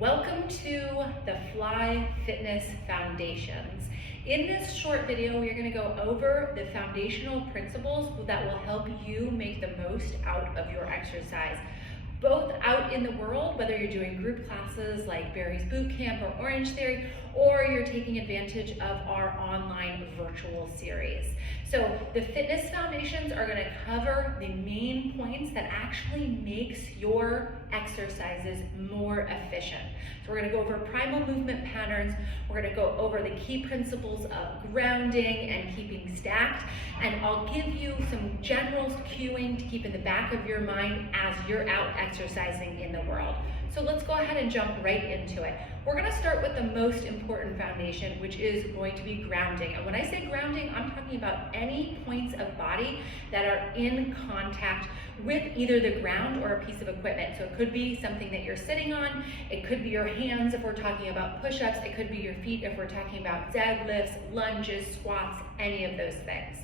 Welcome to the FLI Fitness Foundations. In this short video, we are going to go over the foundational principles that will help you make the most out of your exercise, both out in the world, whether you're doing group classes like Barry's Boot Camp or Orange Theory, or you're taking advantage of our online virtual series. So the fitness foundations are going to cover the main points that actually makes your exercises more efficient. So we're going to go over primal movement patterns, we're going to go over the key principles of grounding and keeping stacked, and I'll give you some general cueing to keep in the back of your mind as you're out exercising in the world. So let's go ahead and jump right into it. We're going to start with the most important foundation, which is going to be grounding. And when I say grounding, I'm talking about any points of body that are in contact with either the ground or a piece of equipment. So it could be something that you're sitting on, it could be your hands if we're talking about push-ups, it could be your feet if we're talking about deadlifts, lunges, squats, any of those things.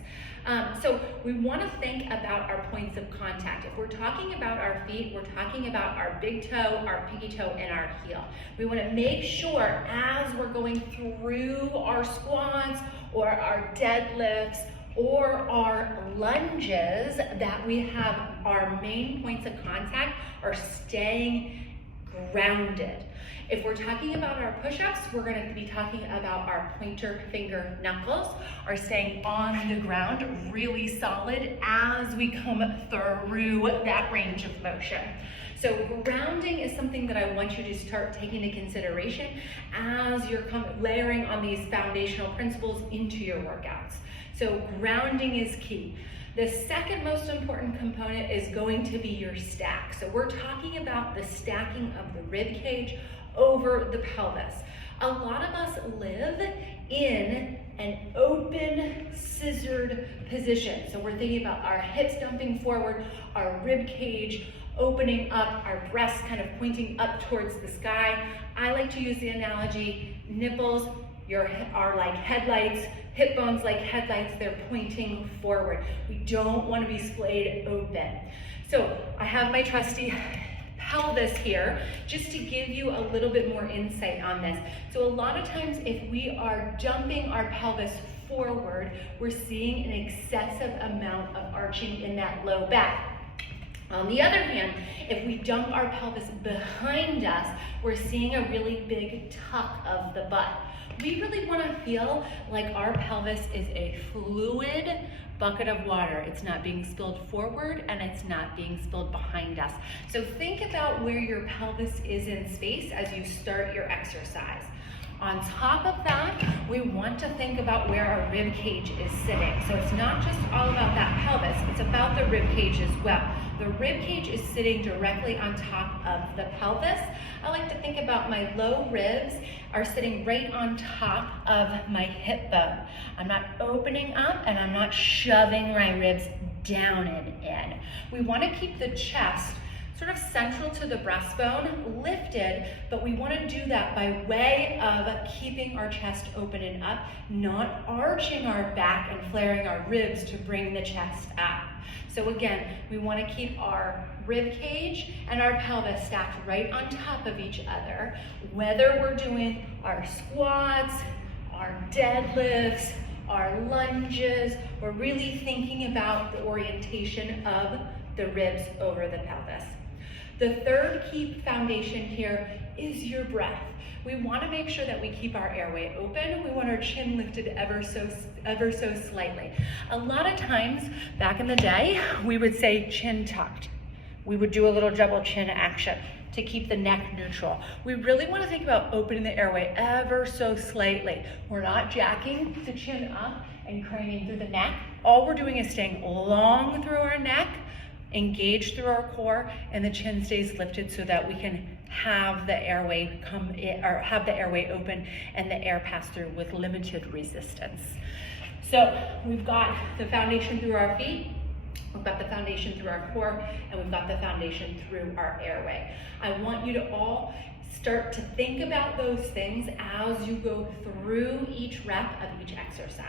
So we want to think about our points of contact. If we're talking about our feet, we're talking about our big toe, our pinky toe, and our heel. We want to make sure as we're going through our squats or our deadlifts or our lunges that we have our main points of contact are staying grounded. If we're talking about our push-ups, we're going to be talking about our pointer finger knuckles are staying on the ground really solid as we come through that range of motion. So grounding is something that I want you to start taking into consideration as you're layering on these foundational principles into your workouts. So grounding is key. The second most important component is going to be your stack. So we're talking about the stacking of the rib cage over the pelvis. A lot of us live in an open, scissored position. So we're thinking about our hips dumping forward, our rib cage opening up, our breasts kind of pointing up towards the sky. I like to use the analogy, nipples are like headlights, hip bones like headlights, they're pointing forward. We don't want to be splayed open. So I have my trusty pelvis here just to give you a little bit more insight on this. So a lot of times if we are dumping our pelvis forward, we're seeing an excessive amount of arching in that low back. On the other hand, if we dump our pelvis behind us, we're seeing a really big tuck of the butt. We really want to feel like our pelvis is a fluid bucket of water. It's not being spilled forward and it's not being spilled behind us. So think about where your pelvis is in space as you start your exercise. On top of that, we want to think about where our rib cage is sitting. So it's not just all about that pelvis, it's about the rib cage as well. The rib cage is sitting directly on top of the pelvis. I like to think about my low ribs are sitting right on top of my hip bone. I'm not opening up and I'm not shoving my ribs down and in. We want to keep the chest sort of central to the breastbone, lifted, but we want to do that by way of keeping our chest open and up, not arching our back and flaring our ribs to bring the chest up. So again, we want to keep our rib cage and our pelvis stacked right on top of each other, whether we're doing our squats, our deadlifts, our lunges, we're really thinking about the orientation of the ribs over the pelvis. The third key foundation here is your breath. We want to make sure that we keep our airway open. We want our chin lifted ever so slightly. A lot of times back in the day, we would say chin tucked. We would do a little double chin action to keep the neck neutral. We really want to think about opening the airway ever so slightly. We're not jacking the chin up and craning through the neck. All we're doing is staying long through our neck, engaged through our core, and the chin stays lifted so that we can have the airway come in, or have the airway open and the air pass through with limited resistance. So we've got the foundation through our feet, we've got the foundation through our core, and we've got the foundation through our airway. I want you to all start to think about those things as you go through each rep of each exercise.